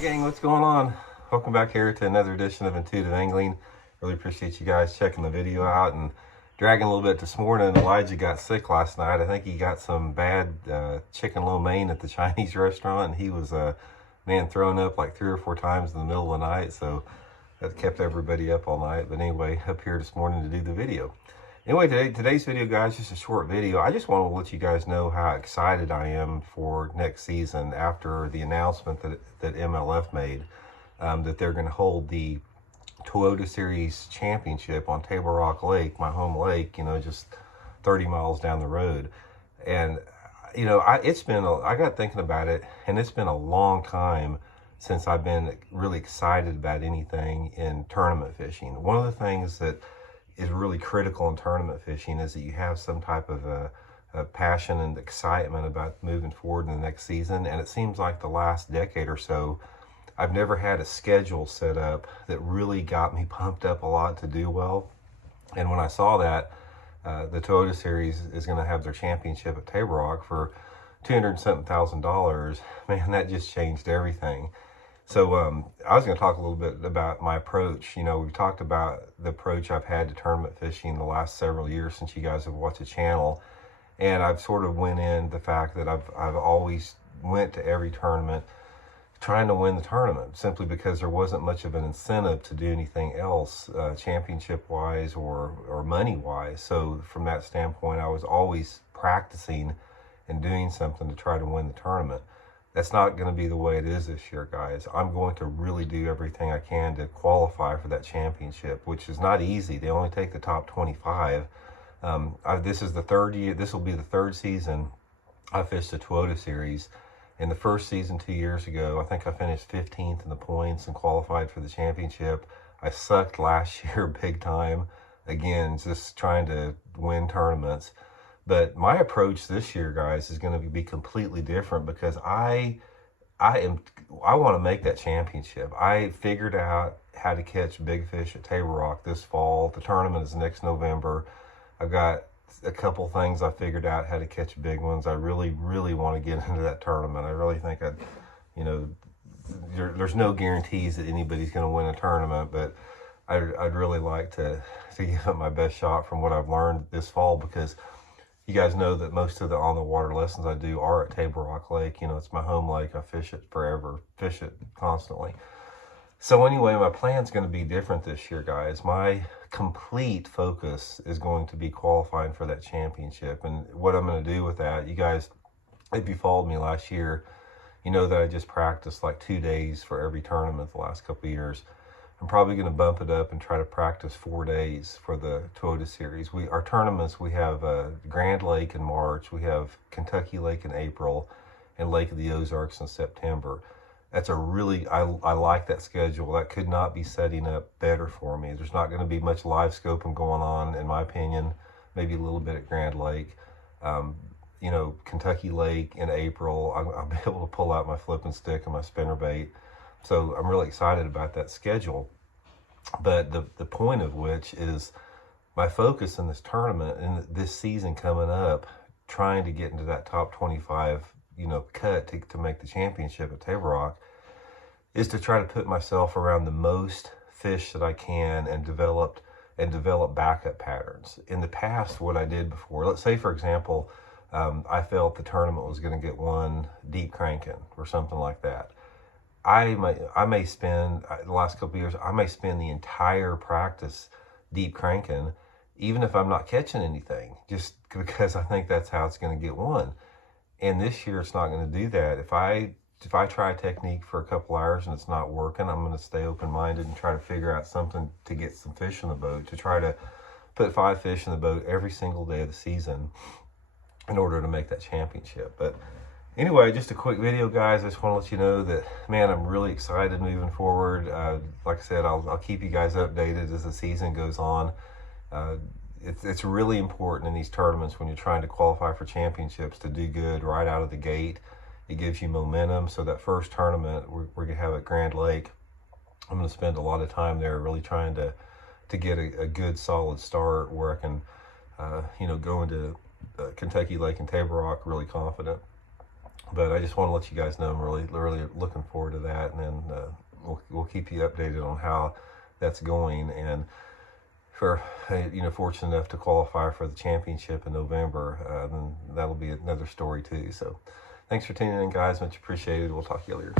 Hey gang, what's going on? Welcome back here to another edition of Intuitive Angling. Really appreciate you guys checking the video out and dragging a little bit this morning. Elijah got sick last night. I think he got some bad chicken lo mein at the Chinese restaurant, and he was man throwing up like 3 or 4 times in the middle of the night, so that kept everybody up all night. But anyway, up here this morning to do the video. Anyway, today's video, guys, just a short video. I just want to let you guys know how excited I am for next season after the announcement that MLF made that they're going to hold the Toyota Series Championship on Table Rock Lake, my home lake, you know, just 30 miles down the road. And, you know, I got thinking about it, and it's been a long time since I've been really excited about anything in tournament fishing. One of the things that is really critical in tournament fishing is that you have some type of a passion and excitement about moving forward in the next season. And it seems like the last decade or so, I've never had a schedule set up that really got me pumped up a lot to do well. And when I saw that the Toyota Series is going to have their championship at Table Rock for $200,000, man, that just changed everything. So I was going to talk a little bit about my approach. You know, we've talked about the approach I've had to tournament fishing the last several years since you guys have watched the channel. And I've sort of went in the fact that I've always went to every tournament trying to win the tournament, simply because there wasn't much of an incentive to do anything else championship-wise or money-wise. So from that standpoint, I was always practicing and doing something to try to win the tournament. That's not going to be the way it is this year, guys. I'm going to really do everything I can to qualify for that championship, which is not easy. They only take the top 25. This is the third year. This will be the third season I fished the Toyota Series. In the first season 2 years ago, I think I finished 15th in the points and qualified for the championship. I sucked last year big time. Again, just trying to win tournaments. But my approach this year, guys, is going to be completely different, because I want to make that championship. I figured out how to catch big fish at Table Rock this fall. The tournament is next November. I've got a couple things I figured out how to catch big ones. I really, really want to get into that tournament. I really think there's no guarantees that anybody's going to win a tournament, but I'd really like to give it my best shot from what I've learned this fall, because you guys know that most of the on-the-water lessons I do are at Table Rock Lake. You know, it's my home lake. I fish it forever, fish it constantly. So anyway, my plan's going to be different this year, guys. My complete focus is going to be qualifying for that championship. And what I'm going to do with that, you guys, if you followed me last year, you know that I just practiced like 2 days for every tournament the last couple of years. I'm probably going to bump it up and try to practice 4 days for the Toyota Series. Our tournaments, we have Grand Lake in March, we have Kentucky Lake in April, and Lake of the Ozarks in September. That's a really, I like that schedule. That could not be setting up better for me. There's not going to be much live scoping going on, in my opinion. Maybe a little bit at Grand Lake. You know, Kentucky Lake in April, I'll be able to pull out my flipping stick and my spinnerbait. So I'm really excited about that schedule. But the point of which is my focus in this tournament and this season coming up, trying to get into that top 25, you know, cut to make the championship at Table Rock, is to try to put myself around the most fish that I can and develop backup patterns. In the past, what I did before, let's say, for example, I felt the tournament was going to get won deep cranking or something like that. I may spend, the last couple of years, I may spend the entire practice deep cranking, even if I'm not catching anything, just because I think that's how it's going to get won. And this year, it's not going to do that. If I try a technique for a couple hours and it's not working, I'm going to stay open-minded and try to figure out something to get some fish in the boat, to try to put 5 fish in the boat every single day of the season in order to make that championship. But anyway, just a quick video, guys. I just want to let you know that, man, I'm really excited moving forward. Like I said, I'll keep you guys updated as the season goes on. It's really important in these tournaments when you're trying to qualify for championships to do good right out of the gate. It gives you momentum. So that first tournament we're going to have at Grand Lake, I'm going to spend a lot of time there really trying to get a good solid start where I can, go into Kentucky Lake and Table Rock really confident. But I just want to let you guys know I'm really looking forward to that, and then we'll keep you updated on how that's going. And for fortunate enough to qualify for the championship in November, then that'll be another story too. So thanks for tuning in, guys. Much appreciated. We'll talk to you later.